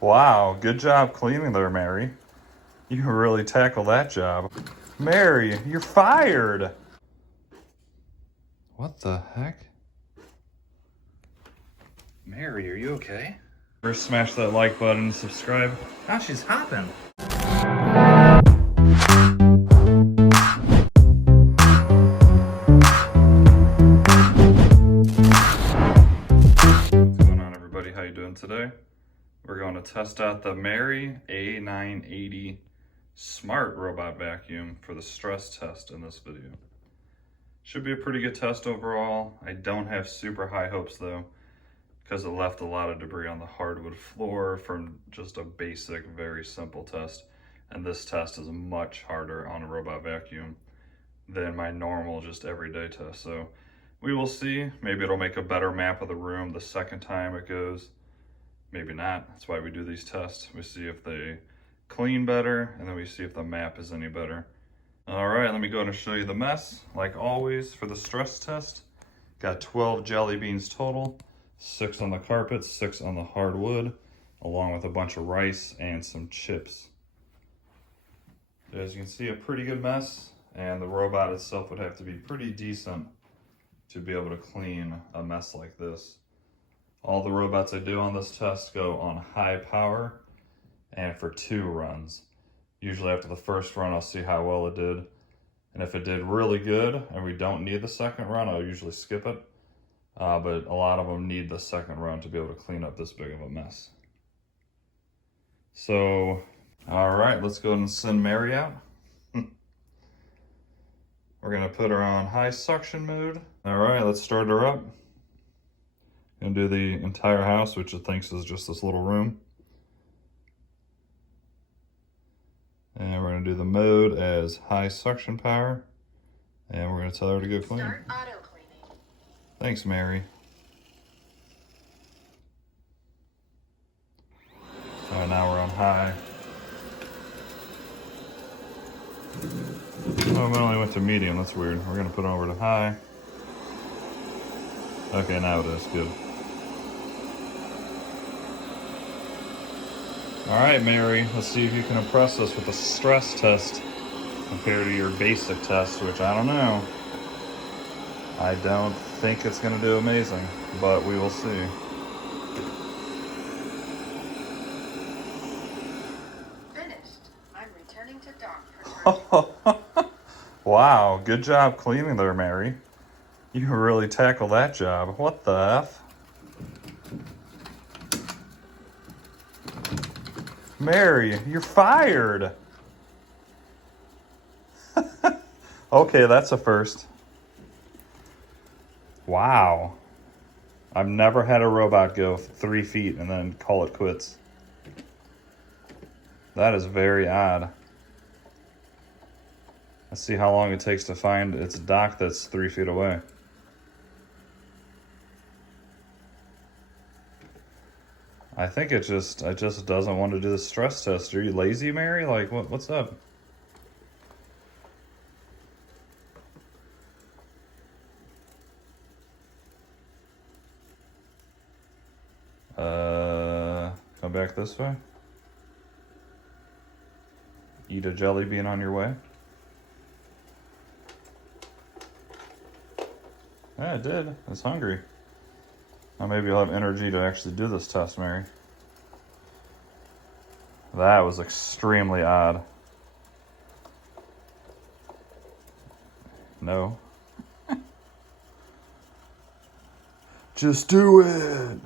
Wow, good job cleaning there, Mary. You really tackled that job. Mary, you're fired. What the heck? Mary, are you okay? First, smash that like button and subscribe. Now she's hopping. What's going on, everybody? How you doing today? We're going to test out the Amarey A980 smart robot vacuum for the stress test in this video. Should be a pretty good test overall. I don't have super high hopes though, because it left a lot of debris on the hardwood floor from just a basic, very simple test. And this test is much harder on a robot vacuum than my normal, just everyday test. So we will see. Maybe it'll make a better map of the room the second time it goes. Maybe not. That's why we do these tests. We see if they clean better, and then we see if the map is any better. All right, let me go ahead and show you the mess. Like always for the stress test, got 12 jelly beans total, 6 on the carpet, 6 on the hardwood, along with a bunch of rice and some chips. As you can see, a pretty good mess, and the robot itself would have to be pretty decent to be able to clean a mess like this. All the robots I do on this test go on high power and for 2 runs. Usually after the first run, I'll see how well it did. And if it did really good and we don't need the second run, I'll usually skip it. But a lot of them need the second run to be able to clean up this big of a mess. So, all right, let's go ahead and send Mary out. We're gonna put her on high suction mode. All right, let's start her up. Gonna do the entire house, which it thinks is just this little room. And we're gonna do the mode as high suction power. And we're gonna tell her to go clean. Start auto cleaning. Thanks, Mary. All right, now we're on high. Oh, it only went to medium, that's weird. We're gonna put it over to high. Okay, now it is, good. All right, Mary, let's see if you can impress us with the stress test compared to your basic test, which I don't know. I don't think it's gonna do amazing, but we will see. Finished. I'm returning to dock for charging. Wow, good job cleaning there, Mary. You really tackled that job. What the F? Mary, you're fired. Okay, that's a first. Wow. I've never had a robot go 3 feet and then call it quits. That is very odd. Let's see how long it takes to find its dock that's 3 feet away. I think it just doesn't want to do the stress test. Are you lazy, Mary? Like, what's up? Come back this way. Eat a jelly bean on your way. Yeah, it did. It's hungry. Now maybe you'll have energy to actually do this test, Mary. That was extremely odd. No. Just do it.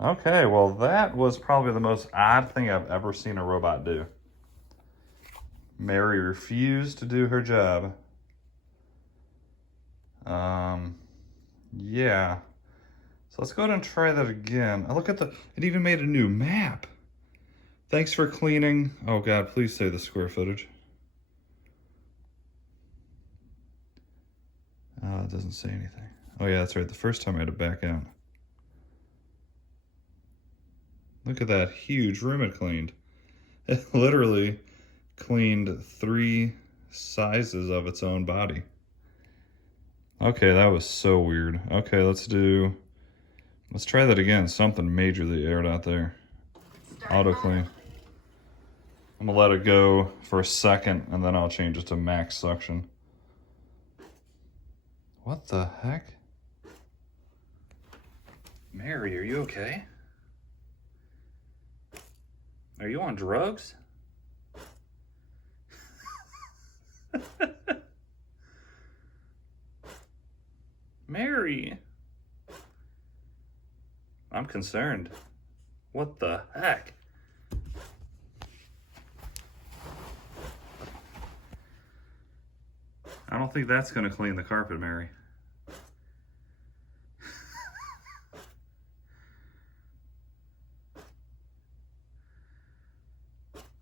Okay, well that was probably the most odd thing I've ever seen a robot do. Mary refused to do her job. Yeah. So let's go ahead and try that again. Oh, look at it even made a new map. Thanks for cleaning. Oh God, please say the square footage. Oh, it doesn't say anything. Oh yeah, that's right. The first time I had to back out. Look at that huge room it cleaned. It literally cleaned 3 sizes of its own body. Okay, that was so weird. Okay, let's try that again. Something majorly aired out there. Auto clean. I'm gonna let it go for a second and then I'll change it to max suction. What the heck? Mary, are you okay? Are you on drugs? Mary. I'm concerned. What the heck? I don't think that's gonna clean the carpet, Mary.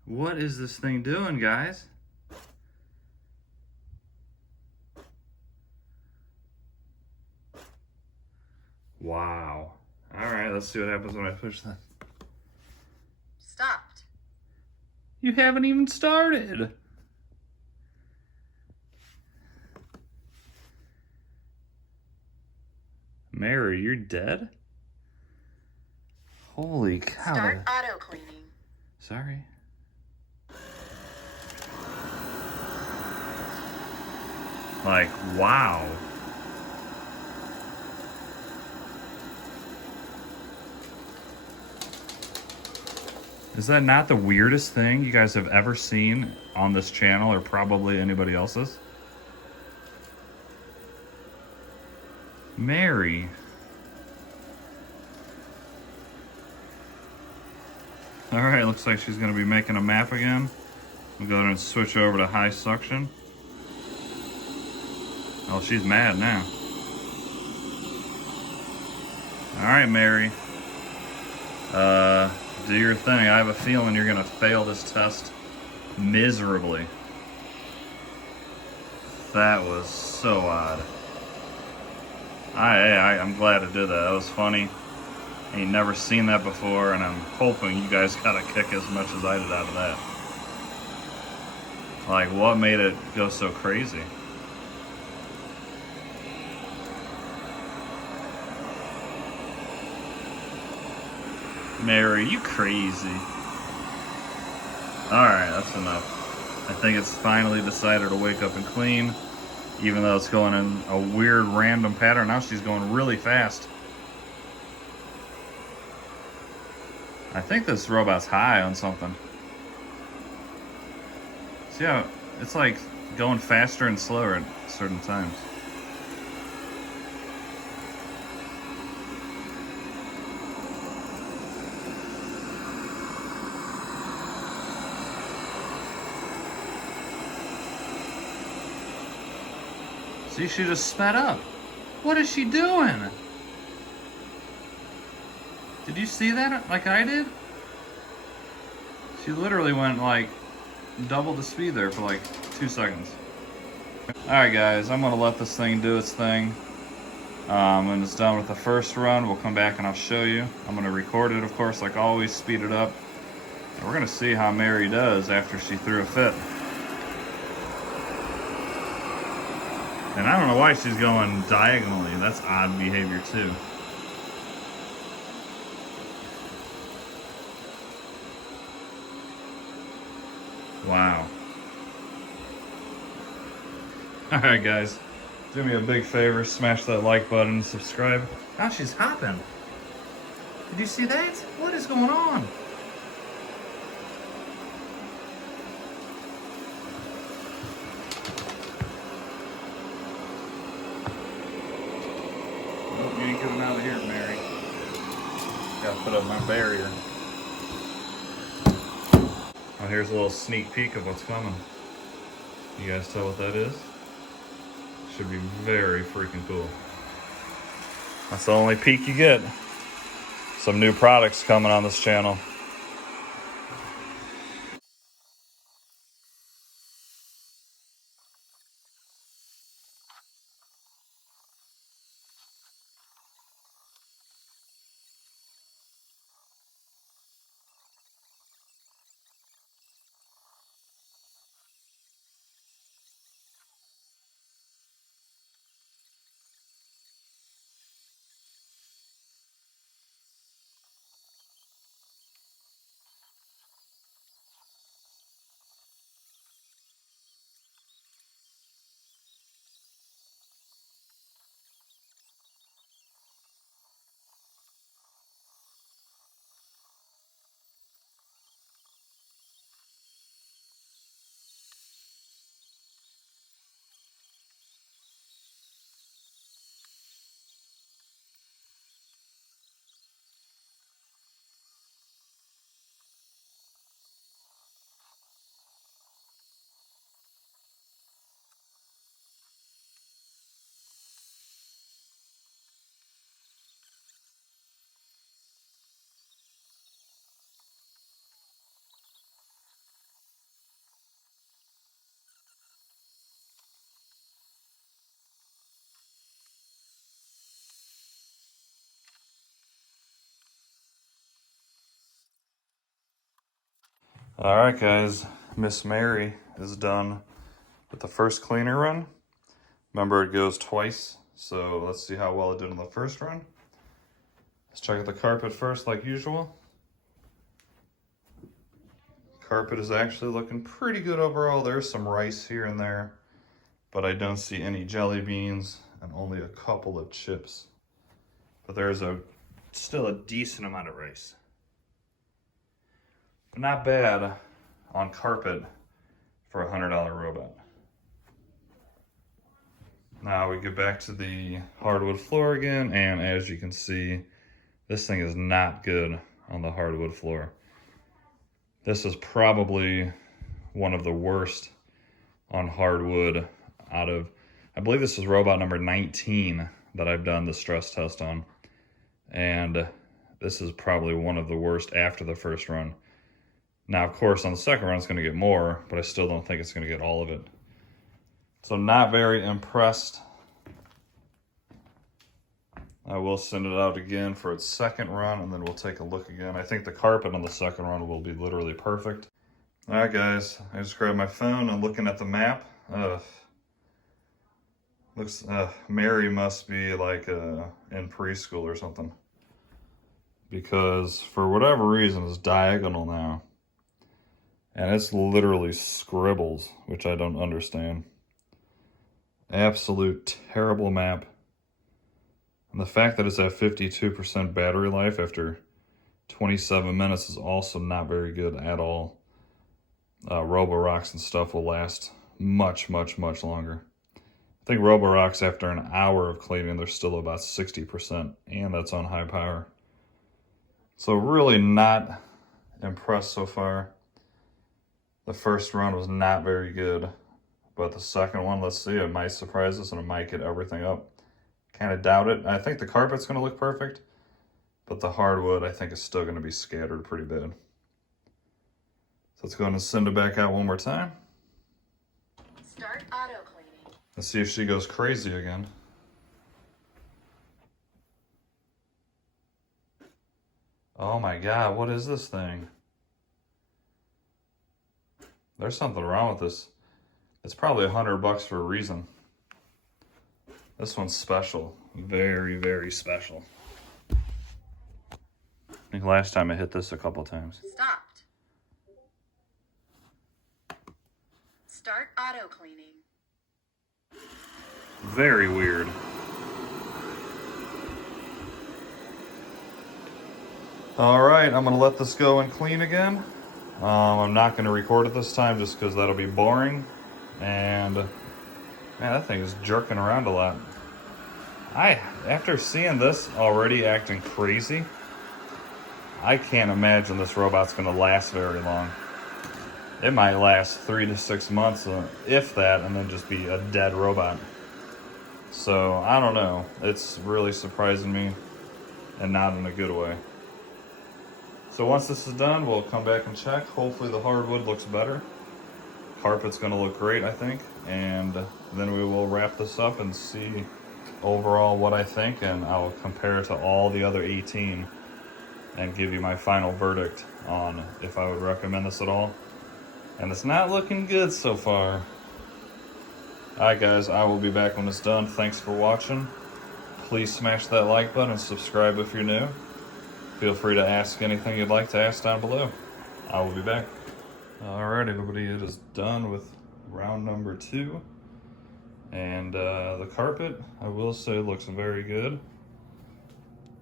What is this thing doing, guys? Wow. All right, let's see what happens when I push that. Stopped. You haven't even started. Mary, you're dead? Holy cow. Start auto cleaning. Sorry. Like, wow. Is that not the weirdest thing you guys have ever seen on this channel or probably anybody else's? Mary. All right, looks like she's gonna be making a map again. We'll go ahead and switch over to high suction. Oh, she's mad now. All right, Mary. Do your thing. I have a feeling you're gonna fail this test miserably. That was so odd. I'm glad it did that. That was funny. Ain't never seen that before, and I'm hoping you guys got a kick as much as I did out of that. Like, what made it go so crazy? Mary, you crazy. Alright, that's enough. I think it's finally decided to wake up and clean, even though it's going in a weird random pattern. Now she's going really fast. I think this robot's high on something. See how it's like going faster and slower at certain times. See, she just sped up. What is she doing? Did you see that like I did? She literally went like double the speed there for like 2 seconds. Alright guys, I'm gonna let this thing do its thing. When it's done with the first run, we'll come back and I'll show you. I'm gonna record it, of course, like always, speed it up. And we're gonna see how Mary does after she threw a fit. And I don't know why she's going diagonally. That's odd behavior too. Wow. Alright guys, do me a big favor, smash that like button and subscribe. Now she's hopping. Did you see that? What is going on? Nope, you ain't getting out of here, Mary. Gotta put up my barrier. Oh, here's a little sneak peek of what's coming. You guys tell what that is? Should be very freaking cool. That's the only peek you get. Some new products coming on this channel. All right, guys, Miss Mary is done with the first cleaner run. Remember, it goes twice, so let's see how well it did in the first run. Let's check out the carpet first, like usual. Carpet is actually looking pretty good overall. There's some rice here and there, but I don't see any jelly beans and only a couple of chips. But there's still a decent amount of rice. But not bad on carpet for a $100 robot. Now we get back to the hardwood floor again, and as you can see, this thing is not good on the hardwood floor. This is probably one of the worst on hardwood out of, I believe this is robot number 19 that I've done the stress test on. And this is probably one of the worst after the first run. Now, of course, on the second run, it's going to get more, but I still don't think it's going to get all of it. So not very impressed. I will send it out again for its second run, and then we'll take a look again. I think the carpet on the second run will be literally perfect. All right, guys, I just grabbed my phone and looking at the map. Mary must be like in preschool or something, because for whatever reason it's diagonal now, and it's literally scribbles, which I don't understand. Absolute terrible map. And the fact that it's at 52% battery life after 27 minutes is also not very good at all. Roborocks and stuff will last much, much, much longer. I think Roborocks, after an hour of cleaning, they're still about 60%, and that's on high power. So really not impressed so far. The first run was not very good, but the second one, let's see, it might surprise us and it might get everything up. Kind of doubt it. I think the carpet's going to look perfect, but the hardwood, I think, is still going to be scattered pretty bad. So let's go ahead and send it back out one more time. Start auto cleaning. Let's see if she goes crazy again. Oh my God, what is this thing? There's something wrong with this. It's probably $100 for a reason. This one's special. Very, very special. I think last time I hit this a couple times. Stopped. Start auto cleaning. Very weird. All right, I'm gonna let this go and clean again. I'm not gonna record it this time just because that'll be boring. And man, that thing is jerking around a lot. After seeing this already acting crazy, I can't imagine this robot's gonna last very long. It might last 3 to 6 months, if that, and then just be a dead robot. So, I don't know. It's really surprising me, and not in a good way. So once this is done, we'll come back and check. Hopefully the hardwood looks better. Carpet's gonna look great, I think. And then we will wrap this up and see overall what I think, and I'll compare it to all the other 18 and give you my final verdict on if I would recommend this at all. And it's not looking good so far. Alright guys, I will be back when it's done. Thanks for watching. Please smash that like button and subscribe if you're new. Feel free to ask anything you'd like to ask down below. I will be back. Alright everybody, it is done with round number 2. And the carpet, I will say, looks very good.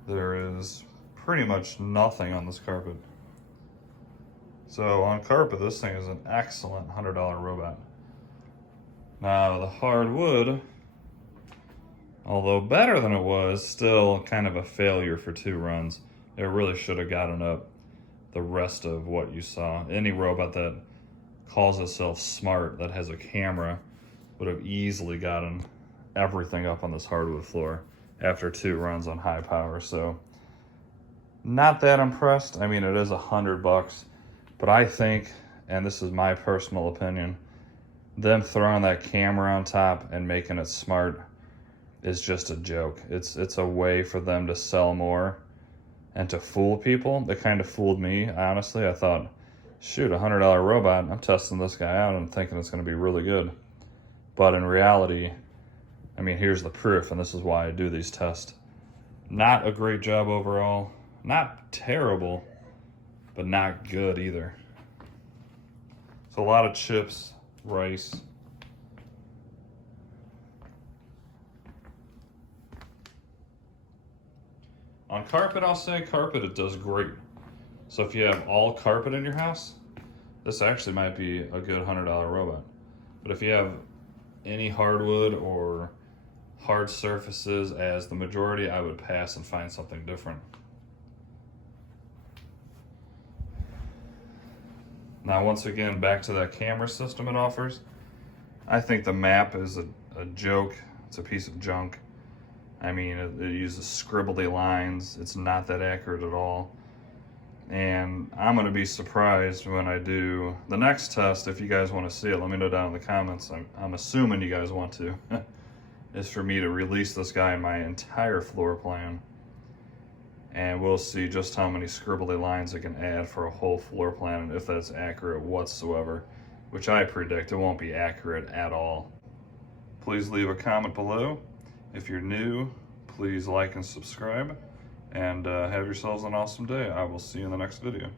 There is pretty much nothing on this carpet. So on carpet, this thing is an excellent $100 robot. Now the hardwood, although better than it was, still kind of a failure for 2 runs. It really should have gotten up the rest of what you saw. Any robot that calls itself smart, that has a camera, would have easily gotten everything up on this hardwood floor after 2 runs on high power. So not that impressed. I mean, it is $100, but I think, and this is my personal opinion, them throwing that camera on top and making it smart is just a joke. It's a way for them to sell more and to fool people. It kind of fooled me, honestly. I thought shoot, $100 robot, I'm testing this guy out and thinking it's gonna be really good. But in reality, I mean, here's the proof, and this is why I do these tests. Not a great job overall, not terrible, but not good either. So a lot of chips, rice. On carpet, I'll say carpet, it does great. So if you have all carpet in your house, this actually might be a good $100 robot. But if you have any hardwood or hard surfaces as the majority, I would pass and find something different. Now, once again, back to that camera system it offers. I think the map is a joke. It's a piece of junk. I mean, it uses scribbly lines. It's not that accurate at all. And I'm gonna be surprised when I do the next test. If you guys wanna see it, let me know down in the comments. I'm assuming you guys want to. Is for me to release this guy in my entire floor plan. And we'll see just how many scribbly lines it can add for a whole floor plan, and if that's accurate whatsoever, which I predict it won't be accurate at all. Please leave a comment below. If you're new, please like and subscribe, and have yourselves an awesome day. I will see you in the next video.